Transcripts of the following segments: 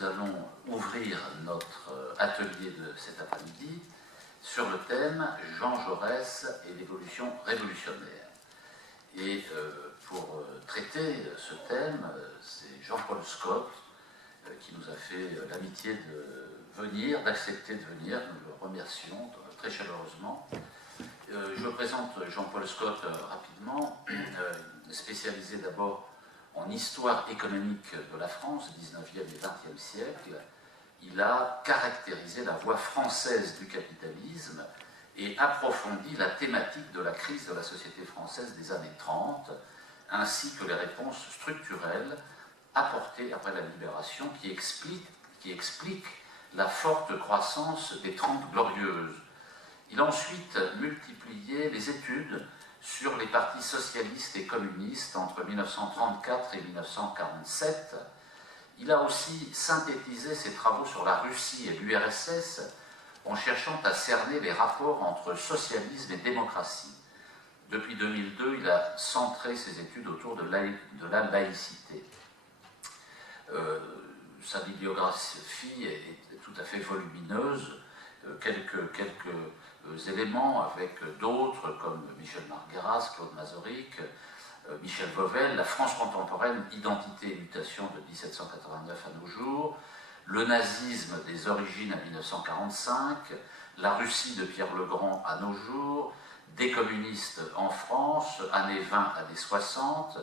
nous allons ouvrir notre atelier de cet après-midi sur le thème Jean Jaurès et l'évolution révolutionnaire. Et pour traiter ce thème, c'est Jean-Paul Scott qui nous a fait l'amitié de venir, d'accepter de venir. Nous le remercions très chaleureusement. Je présente Jean-Paul Scott rapidement, spécialisé d'abord en histoire économique de la France, 19e et 20e siècle. Il a caractérisé la voie française du capitalisme et approfondi la thématique de la crise de la société française des années 30, ainsi que les réponses structurelles apportées après la Libération qui expliquent la forte croissance des 30 glorieuses. Il a ensuite multiplié les études sur les partis socialistes et communistes entre 1934 et 1947. Il a aussi synthétisé ses travaux sur la Russie et l'URSS en cherchant à cerner les rapports entre socialisme et démocratie. Depuis 2002, il a centré ses études autour de la laïcité. Sa bibliographie est tout à fait volumineuse. Quelques éléments avec d'autres comme Michel Margueras, Claude Mazorik, Michel Vauvel, La France contemporaine, identité et mutation de 1789 à nos jours, le nazisme des origines à 1945, la Russie de Pierre Legrand à nos jours, des communistes en France, années 20 années 60,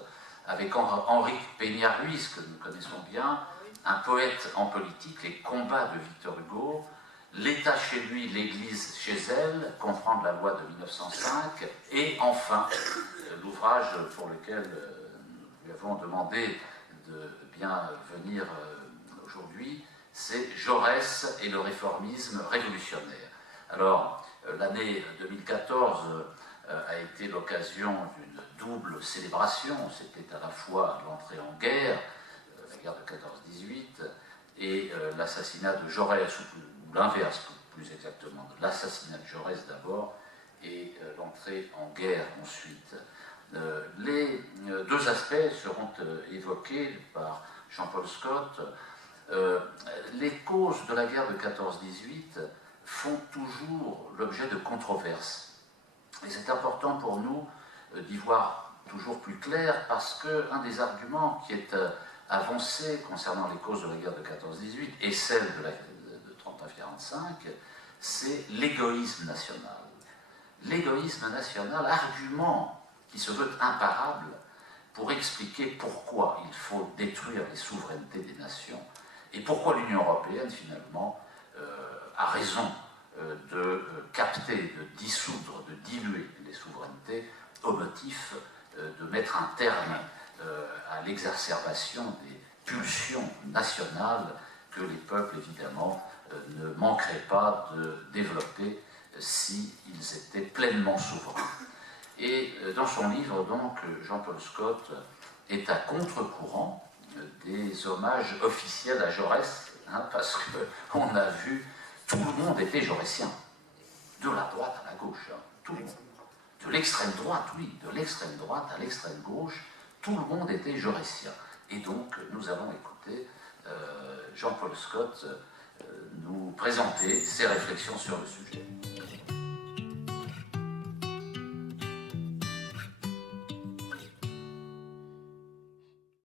avec Henri Peña-Ruiz, que nous connaissons bien, un poète en politique, les combats de Victor Hugo, l'État chez lui, l'Église chez elle, comprendre la loi de 1905, et enfin, l'ouvrage pour lequel nous lui avons demandé de bien venir aujourd'hui, c'est Jaurès et le réformisme révolutionnaire. Alors, l'année 2014 a été l'occasion d'une double célébration. C'était à la fois l'entrée en guerre, la guerre de 14-18, et l'assassinat de Jaurès, ou l'inverse plus exactement, l'assassinat de Jaurès d'abord, et l'entrée en guerre ensuite. Les deux aspects seront évoqués par Jean-Paul Scott. Les causes de la guerre de 14-18 font toujours l'objet de controverses. Et c'est important pour nous d'y voir toujours plus clair parce qu'un des arguments qui est avancé concernant les causes de la guerre de 14-18 et celle de 39-45, c'est l'égoïsme national. L'égoïsme national, argument qui se veut imparable pour expliquer pourquoi il faut détruire les souverainetés des nations et pourquoi l'Union européenne, finalement, a raison de capter, de dissoudre, de diluer les souverainetés au motif de mettre un terme à l'exacerbation des pulsions nationales que les peuples, évidemment, ne manqueraient pas de développer s'ils étaient pleinement souverains. Et dans son livre, donc, Jean-Paul Scott est à contre-courant des hommages officiels à Jaurès, parce qu'on a vu, tout le monde était jaurétien, de la droite à la gauche, tout le monde. De l'extrême droite, oui, de l'extrême droite à l'extrême gauche, tout le monde était jaurétien. Et donc, nous allons écouter Jean-Paul Scott nous présenter ses réflexions sur le sujet.